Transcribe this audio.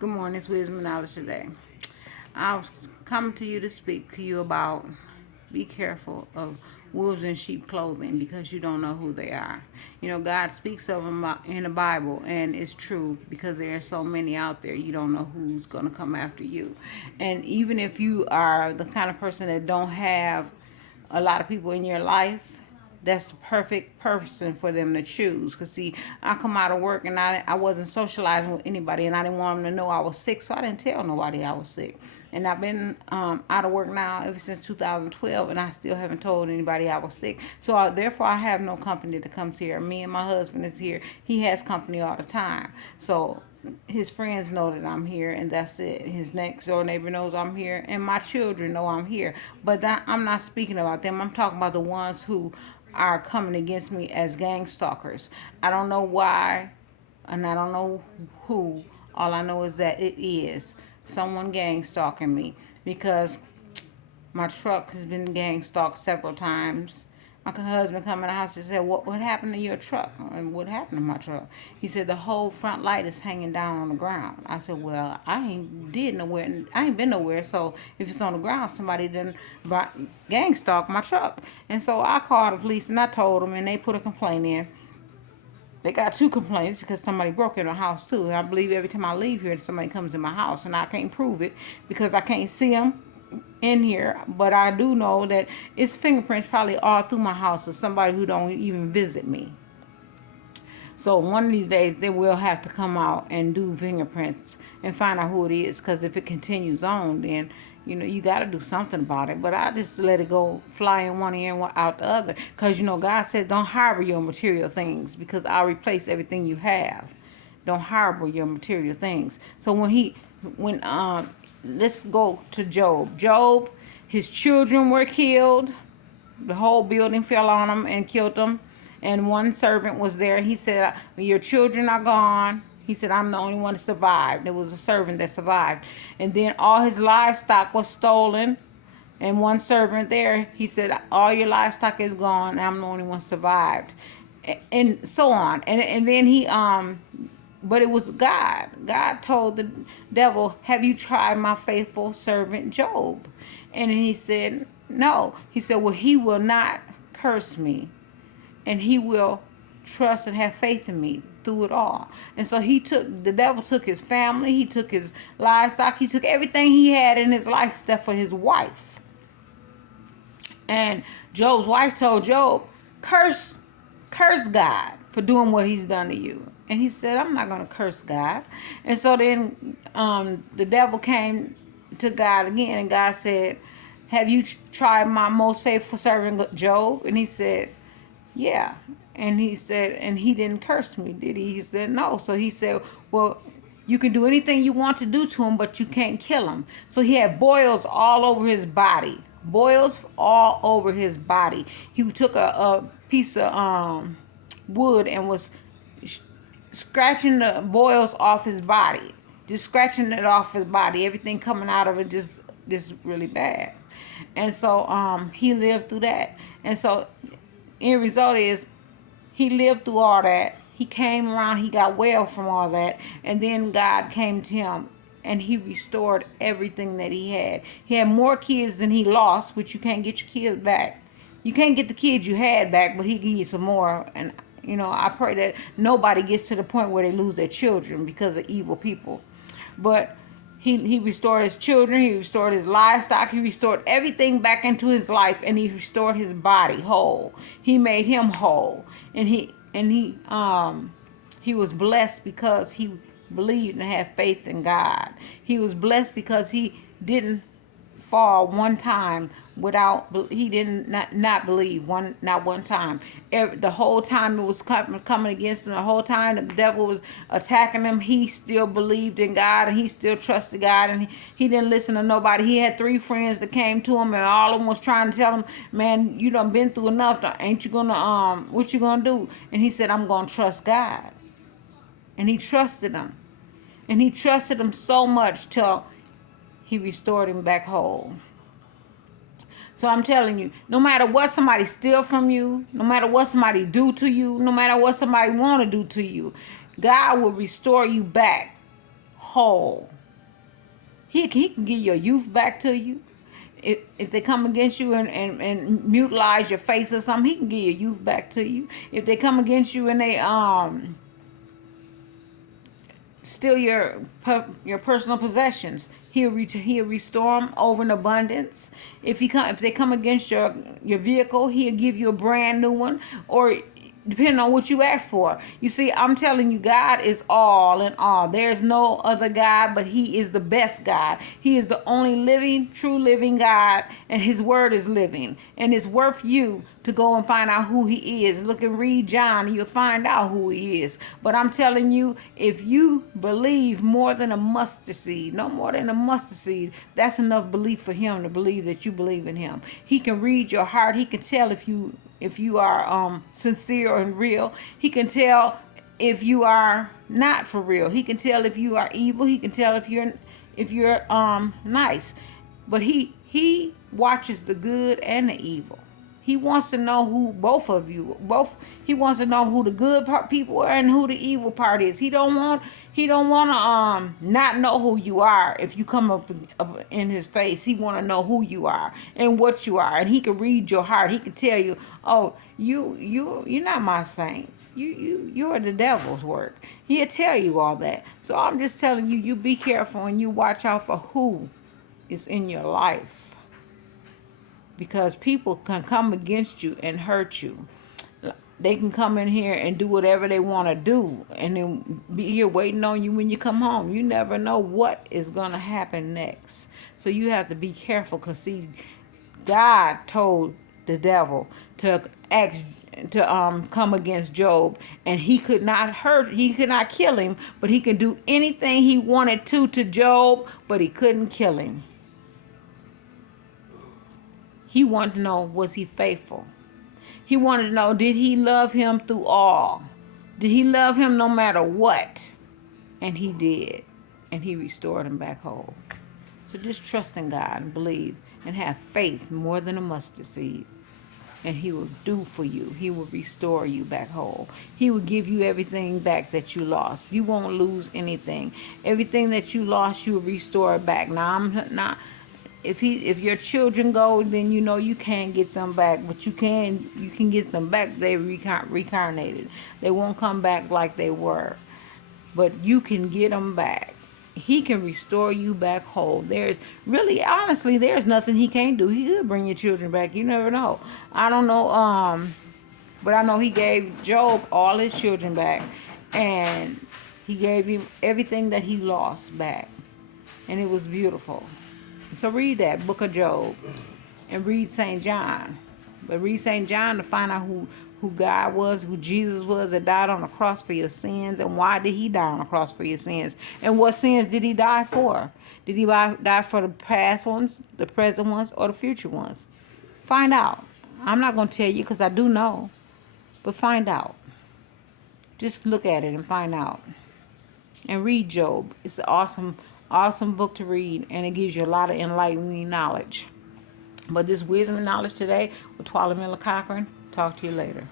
Good morning, it's Wisdom and Knowledge today. I was coming to you to speak to you about be careful of wolves in sheep clothing because you don't know who they are. You know, God speaks of them in the Bible, and it's true because there are so many out there. You don't know who's going to come after you. And even if you are the kind of person that don't have a lot of people in your life, that's the perfect person for them to choose. Because, see, I come out of work and I wasn't socializing with anybody, and I didn't want them to know I was sick, so I didn't tell nobody I was sick. And I've been out of work now ever since 2012, and I still haven't told anybody I was sick. So, therefore, I have no company that comes here. Me and my husband is here. He has company all the time. So, his friends know that I'm here, and that's it. His next door neighbor knows I'm here, and my children know I'm here. But I'm not speaking about them. I'm talking about the ones who are coming against me as gang stalkers. I don't know why, and I don't know who. All I know is that it is someone gang stalking me because my truck has been gang stalked several times. My husband come in the house and said, "What happened to your truck?" And what happened to my truck? He said the whole front light is hanging down on the ground. I said, "Well, I ain't did nowhere. I ain't been nowhere. So if it's on the ground, somebody done gang stalk my truck." And so I called the police and I told them, and they put a complaint in. They got two complaints because somebody broke in my house too. And I believe every time I leave here, somebody comes in my house, and I can't prove it because I can't see them in here. But I do know that it's fingerprints probably all through my house of somebody who don't even visit me. So one of these days they will have to come out and do fingerprints and find out who it is. Because if it continues on, then you got to do something about it. But I just let it go, fly in one ear and out the other. Because God said, don't harbor your material things because I'll replace everything you have. Don't harbor your material things. So when let's go to Job. Job, his children were killed. The whole building fell on him and killed him. And one servant was there. He said, "Your children are gone." He said, "I'm the only one that survived." There was a servant that survived. And then all his livestock was stolen. And one servant there, he said, "All your livestock is gone. And I'm the only one survived." And so on. And then but it was God. God told the devil, "Have you tried my faithful servant Job?" And he said, "No." He said, "Well, he will not curse me, and he will trust and have faith in me through it all." And so the devil took his family, he took his livestock, he took everything he had in his life except for his wife. And Job's wife told Job, curse God for doing what he's done to you. And he said, "I'm not going to curse God." And so then the devil came to God again, and God said, "Have you tried my most faithful servant Job?" And he said, "Yeah." And he said, "And he didn't curse me, did he?" He said, "No." So he said, "Well, you can do anything you want to do to him, but you can't kill him." So he had boils all over his body. Boils all over his body. He took a piece of wood and was scratching the boils off his body. Just scratching it off his body. Everything coming out of it just really bad. And so he lived through that. And so end result is he lived through all that. He came around, he got well from all that, and then God came to him and he restored everything that he had. He had more kids than he lost, which you can't get your kids back. You can't get the kids you had back, but he give you some more. And I pray that nobody gets to the point where they lose their children because of evil people. But he restored his children, he restored his livestock, he restored everything back into his life, and he restored his body whole. He made him whole. And he was blessed because he believed and had faith in God. He was blessed because he didn't fall one time without he didn't not believe not one time. The whole time it was coming against him, the whole time the devil was attacking him, he still believed in God and he still trusted God, and he didn't listen to nobody. He had 3 friends that came to him, and all of them was trying to tell him, "Man, you done been through enough. Ain't you gonna what you gonna do?" And he said, "I'm gonna trust God." And he trusted him, and he trusted him so much till he restored him back whole. So I'm telling you, no matter what somebody steal from you, no matter what somebody do to you, no matter what somebody want to do to you, God will restore you back whole. He can give your youth back to you. If they come against you and mutilize your face or something, he can give your youth back to you. If they come against you and they steal your personal possessions, he'll restore them over in abundance. If they come against your vehicle, he'll give you a brand new one, or depending on what you ask for. You see, I'm telling you, God is all in all. There's no other God, but he is the best God. He is the only living, true living God, and his word is living. And it's worth you to go and find out who he is. Look and read John, and you'll find out who he is. But I'm telling you, if you believe more than a mustard seed, no more than a mustard seed, that's enough belief for him to believe that you believe in him. He can read your heart. He can tell if you are sincere and real. He can tell if you are not for real. He can tell if you are evil. He can tell if you're nice. But he watches the good and the evil. He wants to know who he wants to know who the good people are and who the evil part is. He don't want to not know who you are. If you come up in his face, he want to know who you are and what you are, and he can read your heart. He can tell you, oh, you're not my saint. You're the devil's work. He'll tell you all that. So I'm just telling you, you be careful and you watch out for who is in your life, because people can come against you and hurt you. They can come in here and do whatever they want to do and then be here waiting on you when you come home. You never know what is going to happen next. So you have to be careful, because see, God told the devil to come against Job, and he could not kill him, but he could do anything he wanted to Job, but he couldn't kill him. He wanted to know, was he faithful? He wanted to know, did he love him through all? Did he love him no matter what? And he did. And he restored him back whole. So just trust in God and believe and have faith more than a mustard seed. And he will do for you. He will restore you back whole. He will give you everything back that you lost. You won't lose anything. Everything that you lost, you will restore it back. Now, I'm not... If your children go, then you know you can't get them back, but you can get them back. They reincarnated. They won't come back like they were, but you can get them back. He can restore you back whole. Honestly, there's nothing he can't do. He could bring your children back. You never know. I don't know. But I know he gave Job all his children back, and he gave him everything that he lost back, and it was beautiful. So read that book of Job and read St. John. But read St. John to find out who God was, who Jesus was, that died on the cross for your sins, and why did he die on the cross for your sins, and what sins did he die for? Did he die for the past ones, the present ones, or the future ones? Find out. I'm not going to tell you because I do know, but find out. Just look at it and find out. And read Job. It's an awesome book to read, and it gives you a lot of enlightening knowledge. But this wisdom and knowledge today with Twila Miller Cochran. Talk to you later.